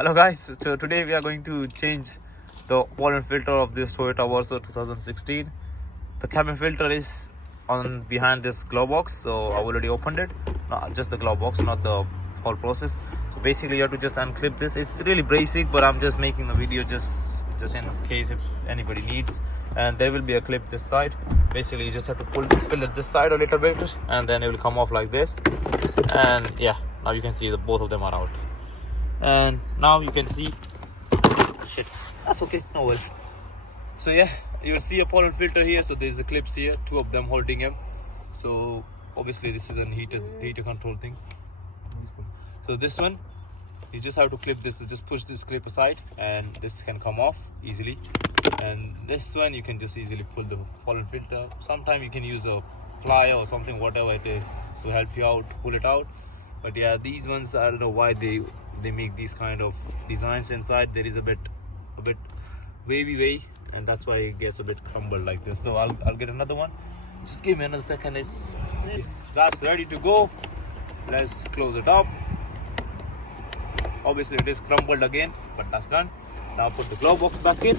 Hello guys, so today we are going to change the pollen filter of this Toyota Verso 2016. The cabin filter is on behind this glove box, so I already opened it. No, just the glove box, not the whole process. So basically you have to just unclip this. It's really basic, but I'm just making the video just in case if anybody needs. And there will be a clip this side. Basically you just have to pull it this side a little bit, and then it will come off like this. And yeah, now you can see that both of them are out. And now you can see, shit, that's okay, no worries. So yeah, you'll see a pollen filter here. So there's the clips here, two of them holding him. So obviously this is a heater control thing. So this one, you just have to clip this, just push this clip aside and this can come off easily. And this one you can just easily pull the pollen filter. Sometimes you can use a plier or something, whatever it is, to help you out, pull it out. But yeah, these ones, I don't know why they make these kind of designs inside. There is a bit wavy way, and that's why it gets a bit crumbled like this. So I'll get another one. Just give me another second. That's ready to go. Let's close it up. Obviously it is crumbled again, but that's done. Now put the glove box back in.